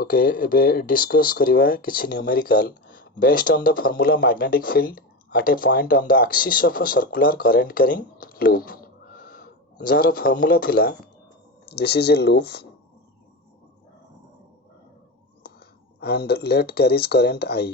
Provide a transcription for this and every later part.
Okay एबे discuss करिवा किछि numerical based on the formula magnetic field at a point on the axis of a circular current carrying loop jar formula थिला this is a loop and let carries current I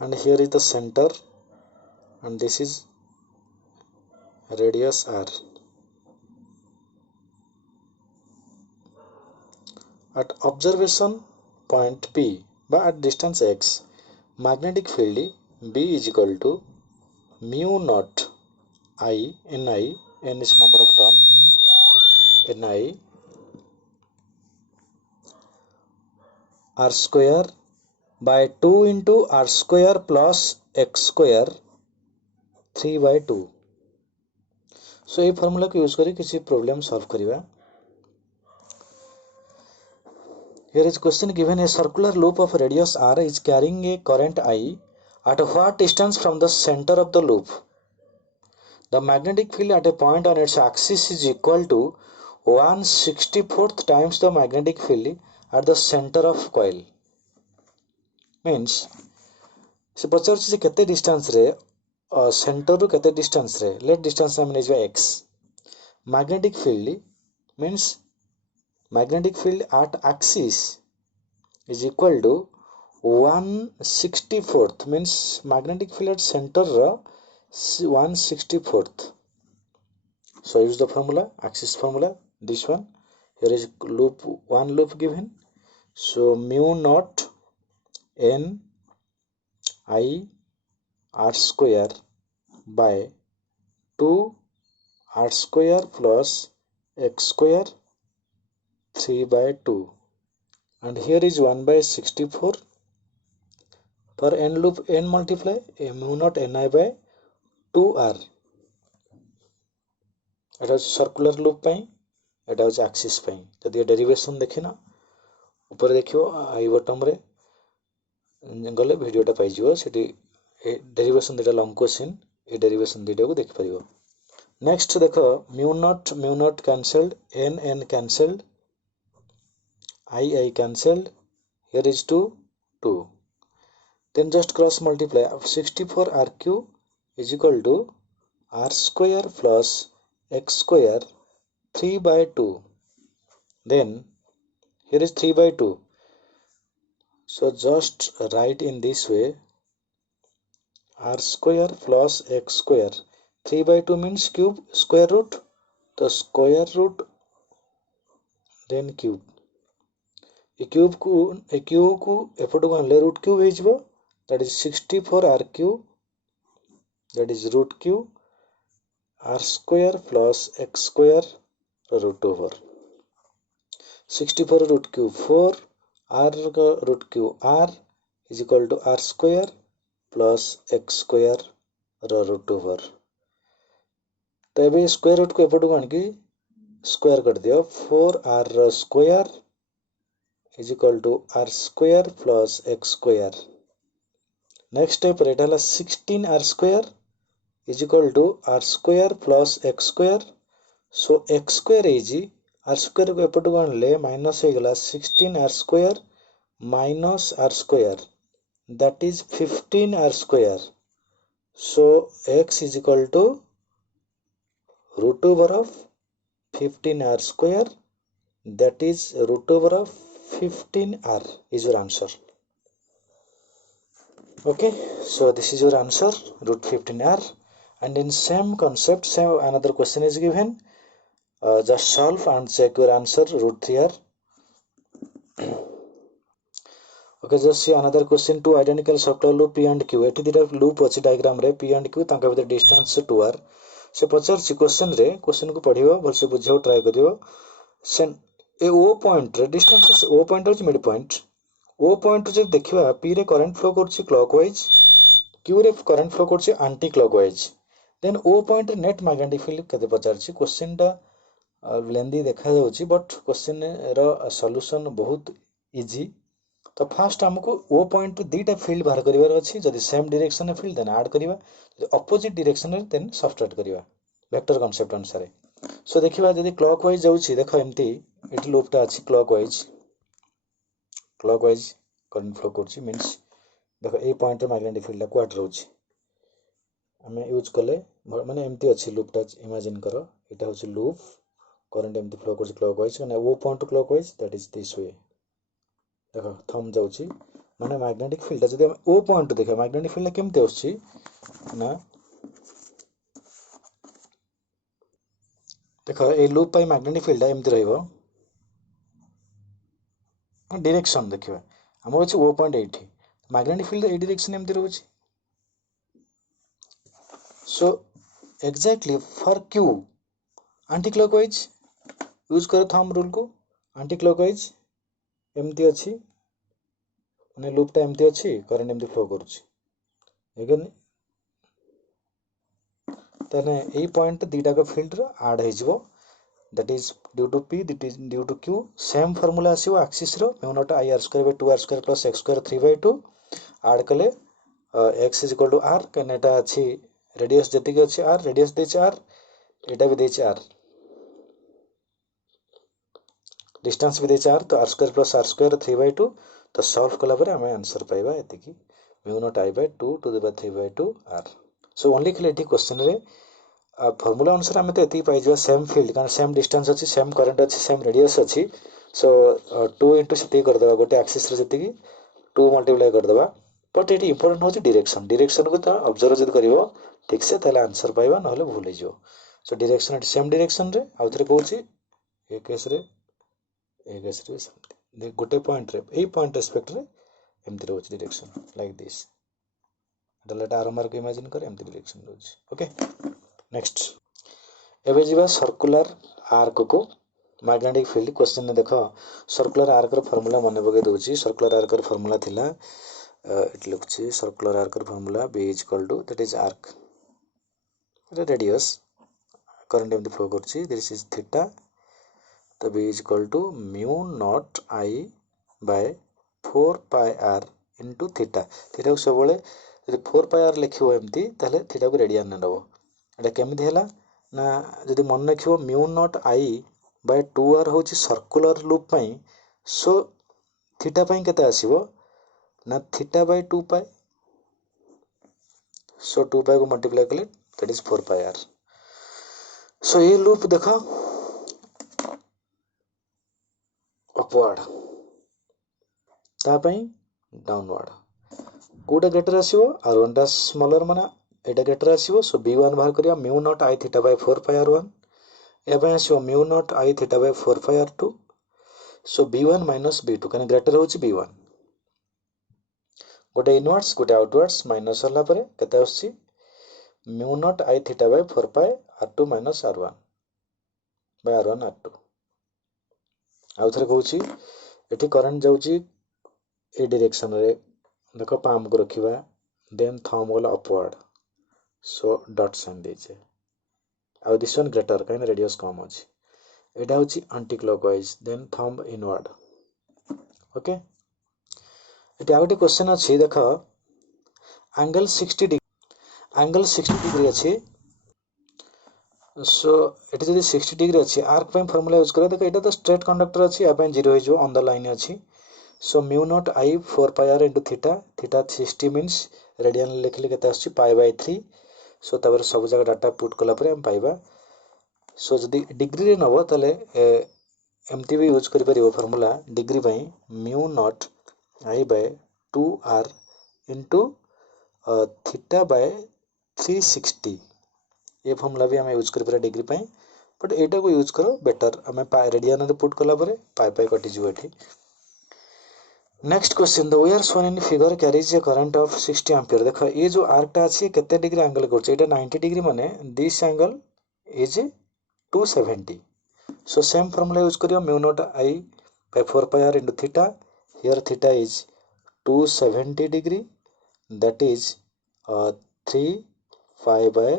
and here is the center and this is radius R. At observation point P by at distance x magnetic field B is equal to mu naught I n is number of turn Ni R square by 2 into R square plus x square 3 by 2. So ये formula को use करी किसी problem solve करिवा. Here is question given a circular loop of radius r is carrying a current I at what distance from the center of the loop? The magnetic field at a point on its axis is equal to 1/64th times the magnetic field at the center of coil. Means से पचार से केते distance रे centre रु केते distance रे late distance हम नेजवा x magnetic field means magnetic field at axis is equal to 1/64th means magnetic field at center 1/64th. So use the formula axis formula this one. Here is loop one loop given, so mu naught n I r square by 2 r square plus x square 3 by 2 and here is 1/64 for n loop n multiply mu naught ni by 2r. Etah circular loop पई एटा axis पई जदि derivation देखिना ऊपर देखियो आई button रे गले वीडियोटा पाई जिवो सेठी derivation देटा long question ए derivation देटा को देख परिबो. नेक्स्ट देखो mu naught cancelled n cancelled I cancelled, here is 2 then just cross multiply 64 rq is equal to r square plus x square 3 by 2 then here is 3 by 2, so just write in this way r square plus x square 3 by 2 means cube square root, the square root then cube cube को एपट को आनले root cube हो that is 64 r cube that is root cube r square plus x square root over 64 root cube 4 r का root cube r is equal to r square plus x square root over. तो ये square root को एपट को आनकी square कर दियो 4r square is equal to r square plus x square. Next step rate हला 16 r square is equal to r square plus x square. So x square is r square को एपट को आनले minus हो गला 16 r square minus r square that is 15 r square. So x is equal to root over of 15 r square that is root over of 15r is your answer. Okay, so this is your answer root 15r and in same concept same another question is given, just solve and check your answer root 3r. Okay, just see another question, two identical circular loop p and q एठी दिटा loop अछि diagram रे p and q ताका भीतर distance 2r से पचार question रे question को पढियो भलसे बुझियो try करियो. ए ओ पॉइंट रे डिस्टेंस ओ पॉइंट होची मिड पॉइंट ओ पॉइंट जे देखिबा p रे करंट फ्लो करछि क्लॉकवाइज q रे करंट फ्लो करछि anti clockwise then O point रे नेट मैग्नेटिक फील्ड केते पचारछि. क्वेश्चन टा लेंदी देखा जाउछि बट क्वेश्चन रो सॉल्यूशन बहुत इजी. तो फर्स्ट हमको ओ पॉइंट रे दीटा फील्ड बाहर करिवार अछि जदि सेम डायरेक्शन रे फील्ड देन ऐड करिवा जदि अपोजिट डायरेक्शन रे देन सब्ट्रैक्ट करिवा वेक्टर कांसेप्ट अनुसार. सो देखिबा जदि क्लॉक वाइज जाउछि देखो एमती एटी लूपटा अछि क्लॉक वाइज करंट फ्लो करछि मींस देखो ए पॉइंट रे मैग्नेटिक फील्ड क्वाड रहउछि हमें यूज कले माने एमती अछि लूपटा इमेजिन करो एटा होछि लूप करंट एमती फ्लो करछि क्लॉक वाइज माने वो point to clockwise that is this way देखो थंब जाउछि माने मैग्नेटिक फील्ड जदि हम ओ पॉइंट देखा मैग्नेटिक फील्ड केमती आछि ना देखो ए लूप पाई मैग्नेटिक फील्ड एमती रहइबो डायरेक्शन देखिबा हम अछि ओ पॉइंट एठी मैग्नेटिक फील्ड ए डायरेक्शन एमती रहउछि so exactly for Q anticlockwise use करो थंब रूल को एंटी क्लॉकवाइज एमती अछि माने लूप टा एमती अछि करंट एमती फ्लो करूछि एगेन तने ए पॉइंट दीटा को फील्ड रो ऐड हे जिवो that is due to p that is due to q same formula आसीबो एक्सिस रो mu naught i r square by 2 r square plus x square 3/2 add कले x is equal to r कनेटा अछि radius जति के अछि r radius देछि r एटा भी देछि r डिस्टेंस भी देछि r तो r square plus r square 3/2 तो सॉल्व कला पर हमें आंसर पाइबा एति की mu naught i by 2 to the power 3/2 r so only खेले एठी क्वेश्चन रे फॉर्मूला अनुसार हमें तो एति पाइ जो सेम फील्ड कारण सेम डिस्टेंस अछि सेम करंट अछि सेम रेडियस अछि सो 2 इनटू सेति कर देबा गोटे एक्सिस रे जति की 2 मल्टीप्लाई कर देबा बट एटी इंपोर्टेंट होछि डायरेक्शन को तो ऑब्जर्व जद करिवो ठीक से ताले आंसर पाइबा नहले भूल हे जो सो डायरेक्शन एटी सेम डायरेक्शन रे आउथरे कहूछि ए केस रे समथिंग गोटे पॉइंट रे ए पॉइंट रेस्पेक्ट रे एमती रहउछि डायरेक्शन लाइक दिस डलेटा आर मार्क इमेजिन कर एमती डायरेक्शन रहउछि ओके नेक्स्ट एबे जीवा सर्कुलर आर्क को मैग्नेटिक फील्ड क्वेश्चन ने देखो सर्कुलर आर्क रो फार्मूला मन बगे दोछि सर्कुलर आर्क रो फार्मूला थिला इट लिखछि सर्कुलर आर्क रो formula b is equal to that is arc radius current एमती फ्लो करछि दिस इज थीटा तो b is equal to mu naught i by 4 pi r into theta theta को सब बेले यदि 4 पाई r लिखिबो एमती ताले थीटा को रेडियन ने दबो एटा केमथि हैला ना यदि मन रखिबो mu naught i by 2r होछि सर्कुलर लूप पई सो थीटा पई केते आसीबो ना थीटा बाय 2 पाई सो 2 पाई को मल्टीप्लाई कले दैट इज 4 पाई r सो ये लूप देखो अपवर्ड ता पई डाउनवर्ड कोटा ग्रेटर आसीबो r1 टा स्मॉलर माना एटा ग्रेटर आसीबो सो b1 बाहर करिया mu naught i theta by 4 pi r1 एबे आसीबो mu naught i theta by 4 pi r2 so b1 minus b2 कने ग्रेटर होछि b1 गोटे इनवर्ड्स गोटे आउटवर्ड्स माइनस होला परे केते आछि mu naught i theta by 4 pi r2 minus r1 by r1 r2 आउथरे कहूछि एठी करंट जाउछि ए डायरेक्शन रे देखो पाम को रखिबा देन थंब वाला अपवर्ड सो डॉट साइन देछे आ दिस वन ग्रेटर काइन रेडियस कम अछि एटा होछि anti clockwise then thumb inward okay एटा आउटे क्वेश्चन अछि देखो एंगल 60 डिग्री अछि सो एटी जदि 60 डिग्री अछि आर्क पे फार्मूला यूज करे देखो एटा तो स्ट्रेट कंडक्टर अछि आ पे 0 हो जो ऑन द लाइन अछि so mu naught i 4 pi r into theta theta 60 means radian लिखले केते अछि पाई बाय 3 सो तबर सब जगह डाटा पुट कला पर हम पाइबा सो जदि डिग्री रे नबो तले एमटी भी यूज करि परिबो फार्मूला डिग्री पई mu naught i by 2r into theta by 360 ये फार्मूला भी हम यूज करि पर डिग्री पई बट एटा को यूज करो बेटर हमें पाई रेडियन रे पुट कला पर पाई पाई कटि जिवो एठी next question the wire shown in figure carries A current of 60 ampere देखो ये जो आर्क टा अछि केते डिग्री एंगल करछ एटा 90 डिग्री माने this angle is 270 so same formula use करियो mu naught i by 4 pi r into theta here theta is 270 degree that is 3 pi by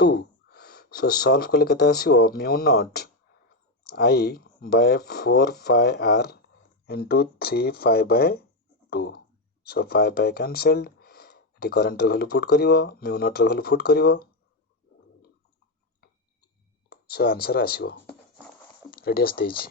2 so solve कले केते आसीबो mu naught i by 4 pi r into 3 pi by 2 so pi pi cancelled एटी current रो value put करिवो म्यू नॉट रो value put करिवो so answer आसो रेडियस देछि